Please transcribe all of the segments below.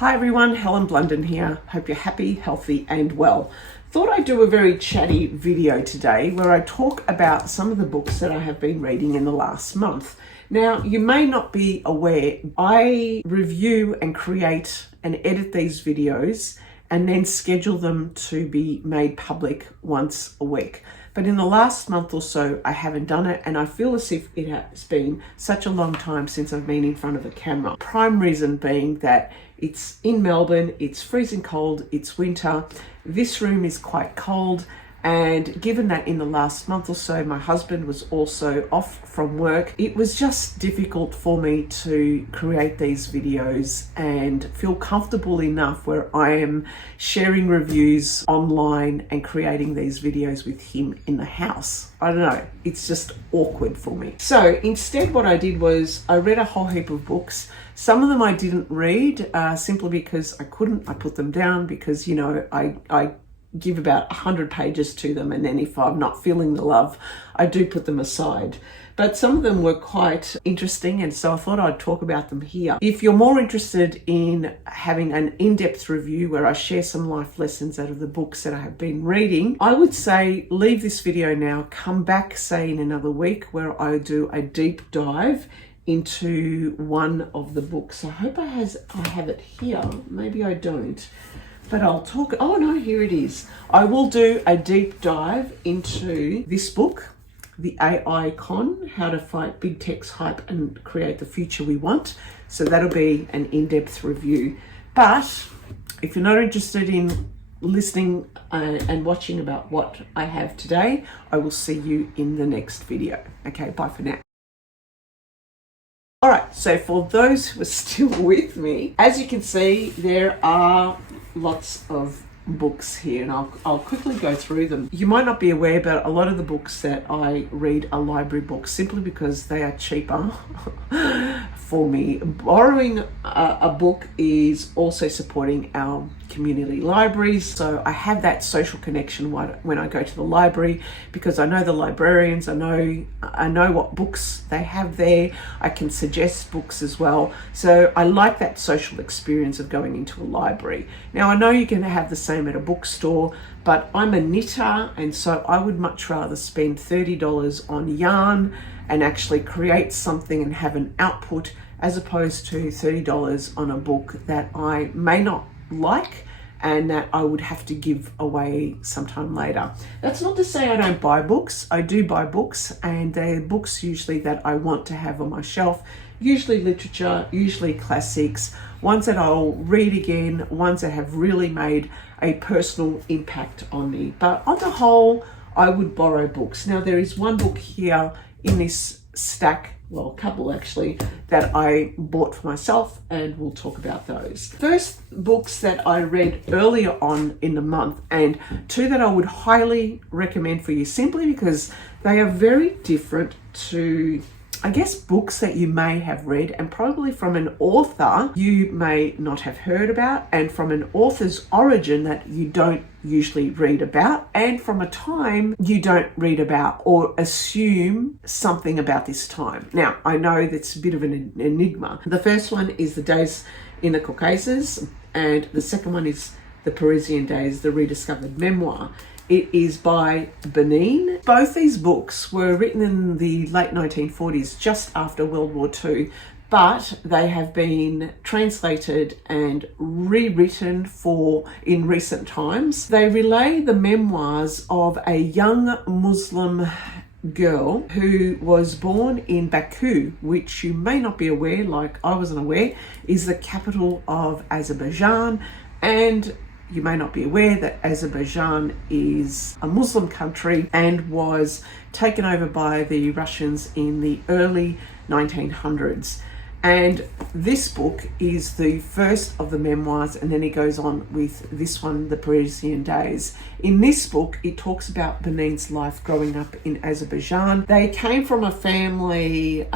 Hi everyone, Helen Blunden here. Hope you're happy, healthy and well. Thought I'd do a very chatty video today where I talk about some of the books that I have been reading in the last month. Now, you may not be aware, I review and create and edit these videos and then schedule them to be made public once a week. But in the last month or so, I haven't done it, and I feel as if it has been such a long time since I've been in front of a camera. Prime reason being that it's in Melbourne, it's freezing cold, it's winter, this room is quite cold, and given that in the last month or so my husband was also off from work, it was just difficult for me to create these videos and feel comfortable enough where I am sharing reviews online and creating these videos with him in the house. I don't know, it's just awkward for me. So instead what I did was I read a whole heap of books. Some of them I didn't read simply because I couldn't. I put them down because, you know, I give about 100 pages to them, and then if I'm not feeling the love, I do put them aside. But some of them were quite interesting, and so I thought I'd talk about them here. If you're more interested in having an in-depth review where I share some life lessons out of the books that I have been reading, I would say leave this video now, come back say in another week where I do a deep dive into one of the books. I hope I have it here. Maybe I don't. But I'll talk, oh no, here it is. I will do a deep dive into this book, The AI Con, How to Fight Big Tech's Hype and Create the Future We Want. So that'll be an in-depth review. But if you're not interested in listening and watching about what I have today, I will see you in the next video. Okay, bye for now. All right, so for those who are still with me, as you can see, there are lots of books here, and I'll quickly go through them. You might not be aware, but a lot of the books that I read are library books simply because they are cheaper for me. Borrowing a book is also supporting our community libraries, so I have that social connection when I go to the library because I know the librarians, I know what books they have there, I can suggest books as well. So I like that social experience of going into a library. Now I know you can have the same at a bookstore, but I'm a knitter, and so I would much rather spend $30 on yarn and actually create something and have an output as opposed to $30 on a book that I may not like and that I would have to give away sometime later. That's not to say I don't buy books. I do buy books, and they're books usually that I want to have on my shelf, usually literature, usually classics, ones that I'll read again, ones that have really made a personal impact on me. But on the whole, I would borrow books. Now there is one book here in this stack, well, a couple actually, that I bought for myself, and we'll talk about those. First books that I read earlier on in the month, and two that I would highly recommend for you simply because they are very different to, I guess, books that you may have read, and probably from an author you may not have heard about, and from an author's origin that you don't usually read about, and from a time you don't read about or assume something about this time. Now, I know that's a bit of an enigma. The first one is The Days in the Caucasus, and the second one is The Parisian Days, the rediscovered memoir. It is by Banine. Both these books were written in the late 1940s, just after World War II, but they have been translated and rewritten in recent times. They relay the memoirs of a young Muslim girl who was born in Baku, which you may not be aware, like I wasn't aware, is the capital of Azerbaijan. And you may not be aware that Azerbaijan is a Muslim country and was taken over by the Russians in the early 1900s. And this book is the first of the memoirs, and then he goes on with this one, The Parisian Days. In this book, it talks about Banine's life growing up in Azerbaijan. They came from a family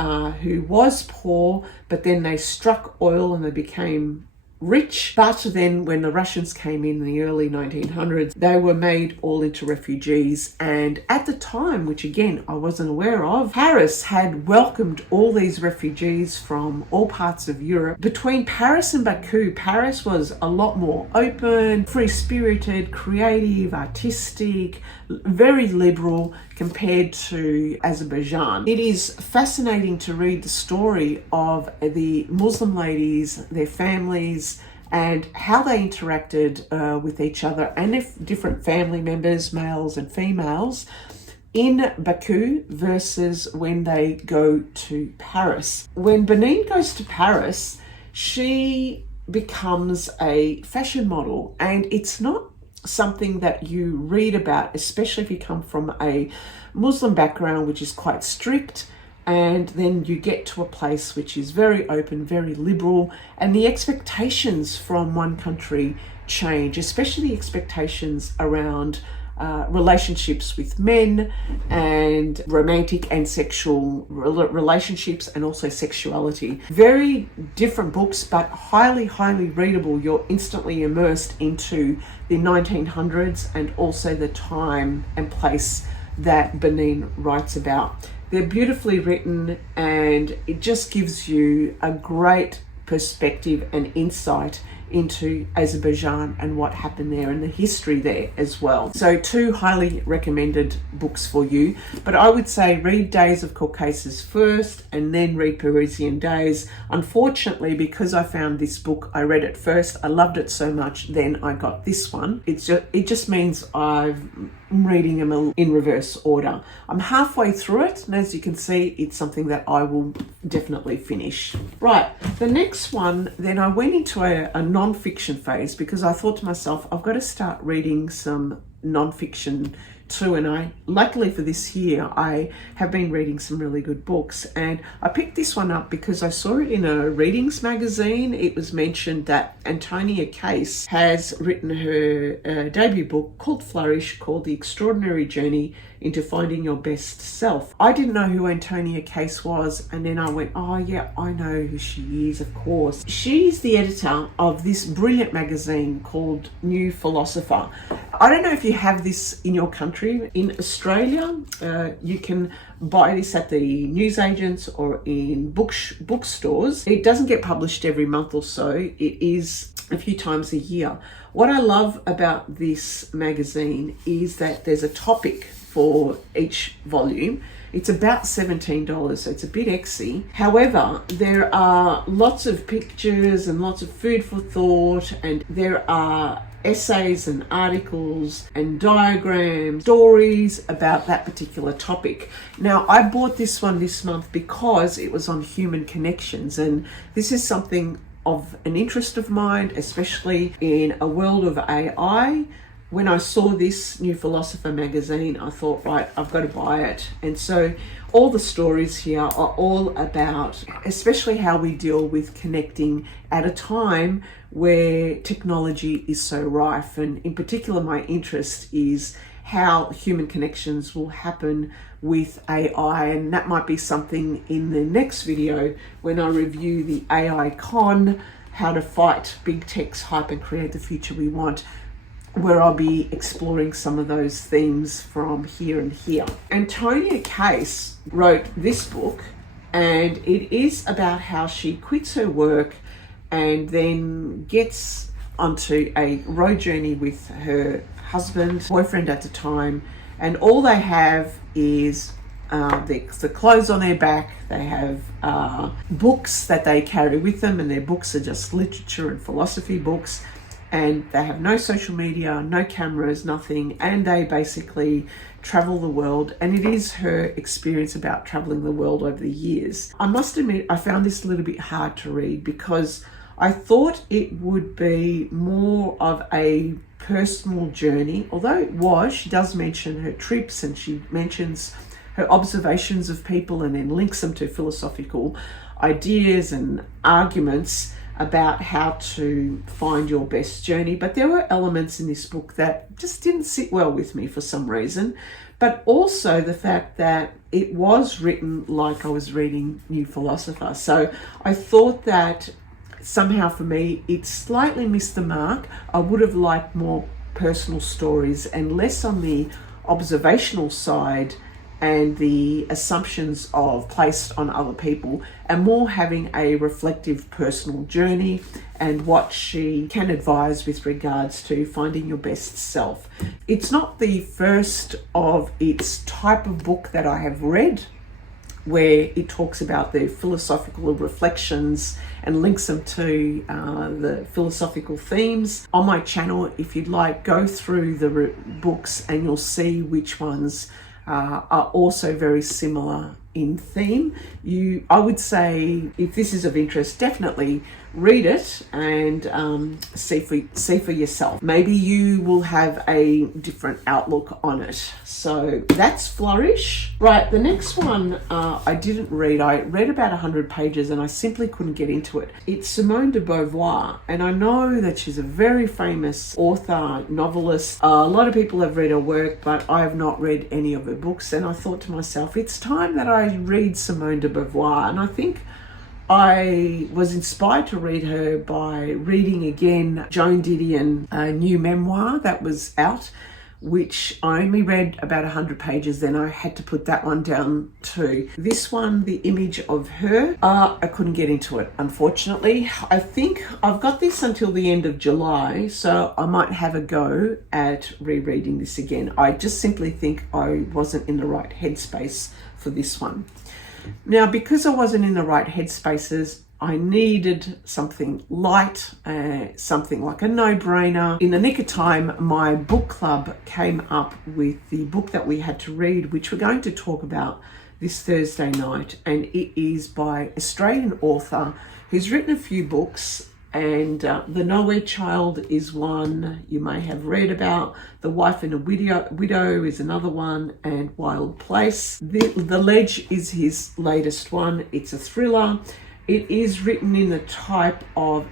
who was poor, but then they struck oil and they became rich, but then when the Russians came in the early 1900s, they were made all into refugees. And at the time, which again I wasn't aware of, Paris had welcomed all these refugees from all parts of Europe. Between Paris and Baku, Paris was a lot more open, free-spirited, creative, artistic, very liberal compared to Azerbaijan. It is fascinating to read the story of the Muslim ladies, their families, and how they interacted with each other and if different family members, males and females, in Baku versus when they go to Paris. When Banine goes to Paris, she becomes a fashion model, and it's not something that you read about, especially if you come from a Muslim background, which is quite strict, and then you get to a place which is very open, very liberal, and the expectations from one country change, especially the expectations around relationships with men and romantic and sexual relationships, and also sexuality. Very different books, but highly, highly readable. You're instantly immersed into the 1900s and also the time and place that Banine writes about. They're beautifully written, and it just gives you a great perspective and insight into Azerbaijan and what happened there and the history there as well. So 2 highly recommended books for you. But I would say read Days of Caucasus first and then read Parisian Days. Unfortunately, because I found this book, I read it first, I loved it so much, then I got this one. It just means I'm reading them in reverse order. I'm halfway through it, and as you can see, it's something that I will definitely finish. Right, the next one, then I went into a non-fiction phase because I thought to myself, I've got to start reading some non-fiction too, and luckily for this year, I have been reading some really good books, and I picked this one up because I saw it in a readings magazine. It was mentioned that Antonia Case has written her debut book called Flourish, called The Extraordinary Journey into Finding Your Best Self. I didn't know who Antonia Case was, and then I went, oh yeah, I know who she is, of course. She's the editor of this brilliant magazine called New Philosopher. I don't know if you have this in your country. In Australia, you can buy this at the newsagents or in bookstores. It doesn't get published every month or so. It is a few times a year. What I love about this magazine is that there's a topic for each volume. It's about $17, so it's a bit exy. However, there are lots of pictures and lots of food for thought, and there are essays and articles and diagrams, stories about that particular topic. Now, I bought this one this month because it was on human connections, and this is something of an interest of mine, especially in a world of AI. When I saw this New Philosopher magazine, I thought, right, I've got to buy it. And so all the stories here are all about, especially how we deal with connecting at a time where technology is so rife. And in particular, my interest is how human connections will happen with AI. And that might be something in the next video when I review the AI con, how to fight big tech's hype and create the future we want, where I'll be exploring some of those themes from here and here. Antonia Case wrote this book, and it is about how she quits her work and then gets onto a road journey with her husband, boyfriend at the time, and all they have is the clothes on their back. They have books that they carry with them, and their books are just literature and philosophy books. And they have no social media, no cameras, nothing. And they basically travel the world. And it is her experience about traveling the world over the years. I must admit, I found this a little bit hard to read because I thought it would be more of a personal journey. Although it was, she does mention her trips and she mentions her observations of people and then links them to philosophical ideas and arguments about how to find your best journey. But there were elements in this book that just didn't sit well with me for some reason. But also the fact that it was written like I was reading New Philosopher. So I thought that somehow for me, it slightly missed the mark. I would have liked more personal stories and less on the observational side and the assumptions of placed on other people, and more having a reflective personal journey and what she can advise with regards to finding your best self. It's not the first of its type of book that I have read where it talks about the philosophical reflections and links them to the philosophical themes. On my channel, if you'd like, go through the books and you'll see which ones are also very similar in theme. I would say, if this is of interest, definitely read it and see for yourself. Maybe you will have a different outlook on it. So that's Flourish. Right, the next one I didn't read. I read about 100 pages and I simply couldn't get into it. It's Simone de Beauvoir, and I know that she's a very famous author, novelist. A lot of people have read her work, but I have not read any of her books, and I thought to myself, it's time that I read Simone de Beauvoir. And I think I was inspired to read her by reading again Joan Didion, a new memoir that was out, which I only read about 100 pages, then I had to put that one down too. This one, the image of her, I couldn't get into it, unfortunately. I think I've got this until the end of July, so I might have a go at rereading this again. I just simply think I wasn't in the right headspace for this one. Now, because I wasn't in the right headspaces, I needed something light, something like a no-brainer. In the nick of time, my book club came up with the book that we had to read, which we're going to talk about this Thursday night. And it is by Australian author who's written a few books. And The Nowhere Child is one you may have read about. The Wife and a Widow is another one, and Wild Place. The Ledge is his latest one. It's a thriller. It is written in the type of,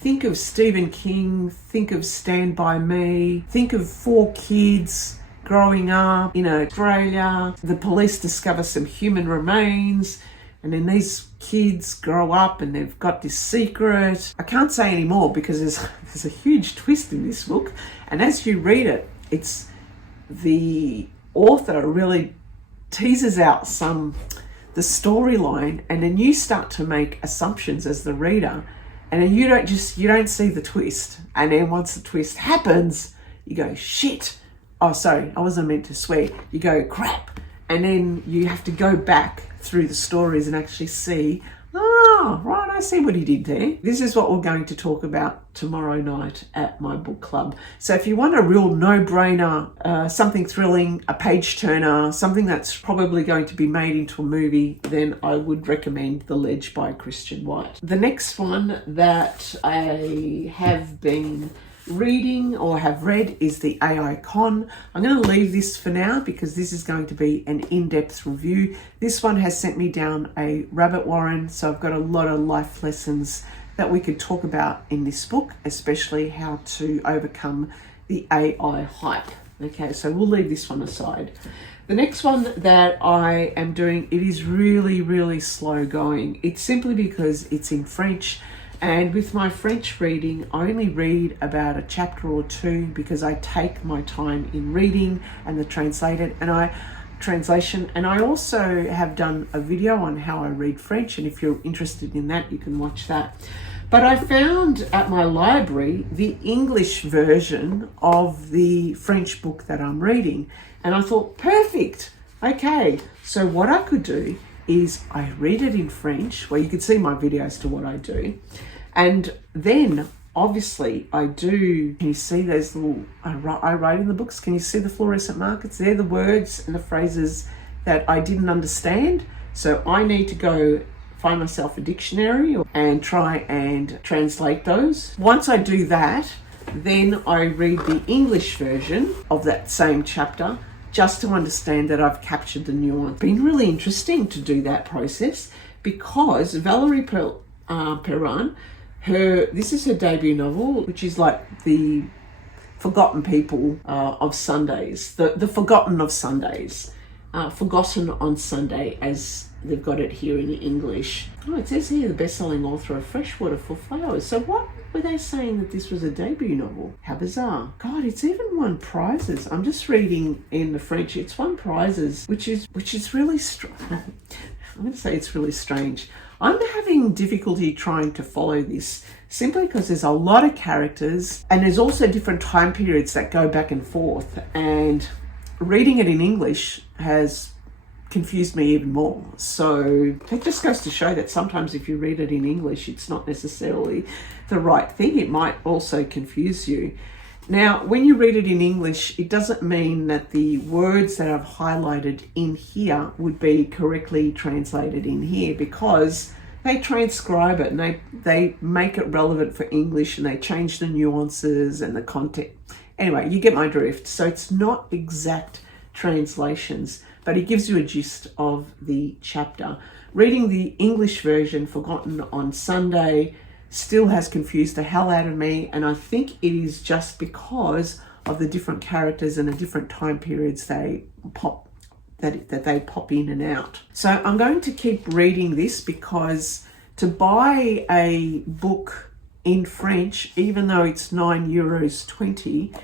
think of Stephen King, think of Stand By Me, think of 4 kids growing up in Australia. The police discover some human remains, and then these kids grow up and they've got this secret. I can't say any more because there's a huge twist in this book. And as you read it, it's the author really teases out the storyline, and then you start to make assumptions as the reader, and then you don't see the twist. And then once the twist happens, you go, shit. Oh, sorry, I wasn't meant to swear. You go, crap. And then you have to go back through the stories and actually see, right, I see what he did there. This is what we're going to talk about tomorrow night at my book club. So if you want a real no-brainer, something thrilling, a page-turner, something that's probably going to be made into a movie, then I would recommend The Ledge by Christian White. The next one that I have been reading or have read is The AI Con. I'm going to leave this for now because this is going to be an in-depth review. This one has sent me down a rabbit warren, so I've got a lot of life lessons that we could talk about in this book, especially how to overcome the AI hype. Okay, so we'll leave this one aside. The next one that I am doing, it is really, really slow going. It's simply because it's in French. And with my French reading, I only read about a chapter or two because I take my time in reading and the translation. And I also have done a video on how I read French. And if you're interested in that, you can watch that. But I found at my library the English version of the French book that I'm reading. And I thought, perfect. Okay, so what I could do is I read it in French, where you can see my video as to what I do. And then obviously I do, can you see those little, I write in the books, can you see the fluorescent markers? They're the words and the phrases that I didn't understand. So I need to go find myself a dictionary and try and translate those. Once I do that, then I read the English version of that same chapter just to understand that I've captured the nuance. It's been really interesting to do that process because Valerie Perrin, this is her debut novel, which is like the forgotten people of Sundays, the forgotten of Sundays. Forgotten on Sunday, as they've got it here in English. Oh, it says here the best-selling author of Freshwater for Flowers. So what were they saying that this was a debut novel? How bizarre. God, it's even won prizes. I'm just reading in the French. It's won prizes, which is really strange. I'm going to say it's really strange. I'm having difficulty trying to follow this simply because there's a lot of characters and there's also different time periods that go back and forth, and reading it in English has confused me even more. So it just goes to show that sometimes if you read it in English, it's not necessarily the right thing. It might also confuse you. Now, when you read it in English, it doesn't mean that the words that I've highlighted in here would be correctly translated in here, because they transcribe it and they make it relevant for English, and they change the nuances and the content. Anyway, you get my drift. So it's not exact translations, but it gives you a gist of the chapter. Reading the English version, Forgotten on Sunday, still has confused the hell out of me, and I think it is just because of the different characters and the different time periods they pop in and out. So I'm going to keep reading this, because to buy a book in French, even though it's €9.20,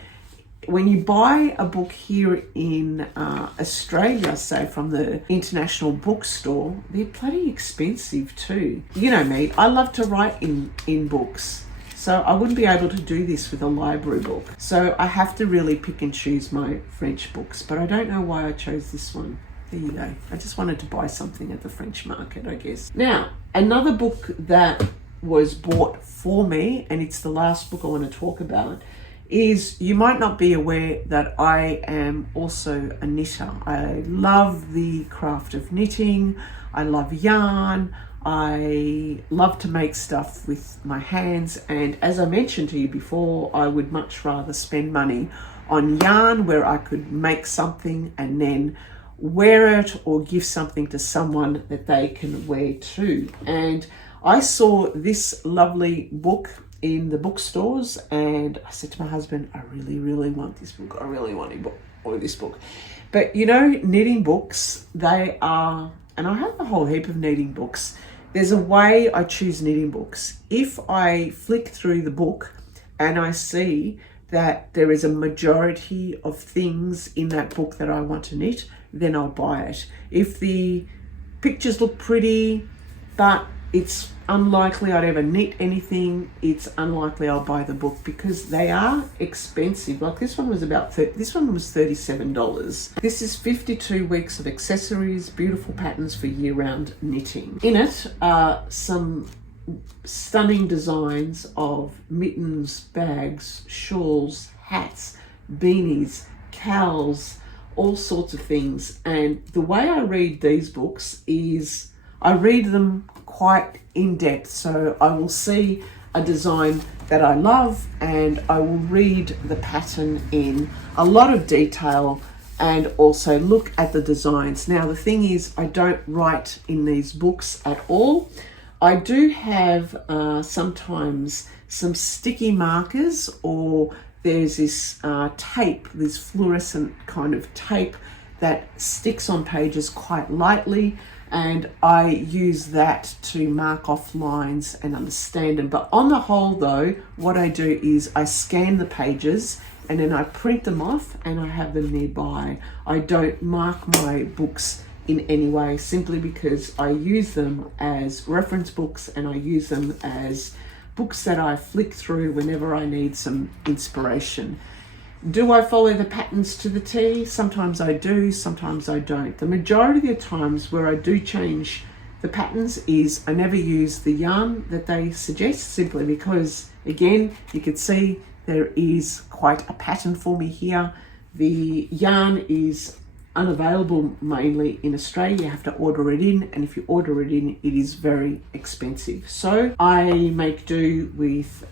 when you buy a book here in Australia, say from the International Bookstore, they're bloody expensive too. You know me, I love to write in books, so I wouldn't be able to do this with a library book. So I have to really pick and choose my French books, but I don't know why I chose this one. There you go. I just wanted to buy something at the French market, I guess. Now, another book that was bought for me, and it's the last book I want to talk about, is, you might not be aware that I am also a knitter. I love the craft of knitting. I love yarn. I love to make stuff with my hands. And as I mentioned to you before, I would much rather spend money on yarn where I could make something and then wear it or give something to someone that they can wear too. And I saw this lovely book in the bookstores, and I said to my husband, I really want this book. I really want this book. But you know, knitting books, they are, and I have a whole heap of knitting books. There's a way I choose knitting books. If I flick through the book and I see that there is a majority of things in that book that I want to knit, then I'll buy it. If the pictures look pretty, but it's unlikely I'd ever knit anything, it's unlikely I'll buy the book, because they are expensive. Like this one was $37. This is 52 weeks of accessories, beautiful patterns for year-round knitting. In it are some stunning designs of mittens, bags, shawls, hats, beanies, cowls, all sorts of things. And the way I read these books is I read them quite in depth. So I will see a design that I love and I will read the pattern in a lot of detail and also look at the designs. Now the thing is, I don't write in these books at all. I do have sometimes some sticky markers, or there's this tape, this fluorescent kind of tape that sticks on pages quite lightly, and I use that to mark off lines and understand them. But on the whole though, what I do is I scan the pages and then I print them off and I have them nearby. I don't mark my books in any way, simply because I use them as reference books and I use them as books that I flick through whenever I need some inspiration. Do I follow the patterns to the T? Sometimes I do, sometimes I don't. The majority of the times where I do change the patterns is I never use the yarn that they suggest, simply because, again, you can see there is quite a pattern for me here. The yarn is unavailable mainly in Australia. You have to order it in, and if you order it in, it is very expensive. So I make do with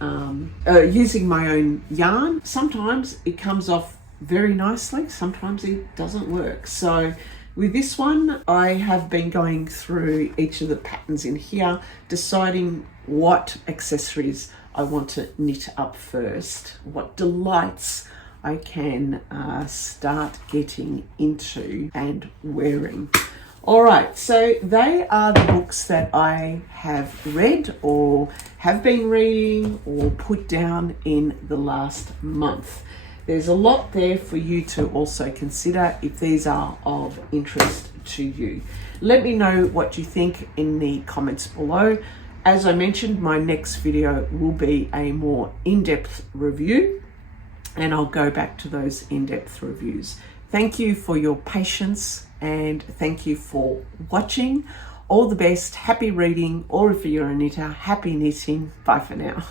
using my own yarn. Sometimes it comes off very nicely, sometimes it doesn't work. So with this one, I have been going through each of the patterns in here, deciding what accessories I want to knit up first, what delights I can start getting into and wearing. All right, so they are the books that I have read or have been reading or put down in the last month. There's a lot there for you to also consider if these are of interest to you. Let me know what you think in the comments below. As I mentioned, my next video will be a more in-depth review, and I'll go back to those in-depth reviews. Thank you for your patience and thank you for watching. All the best, happy reading, or if you're a knitter, happy knitting. Bye for now.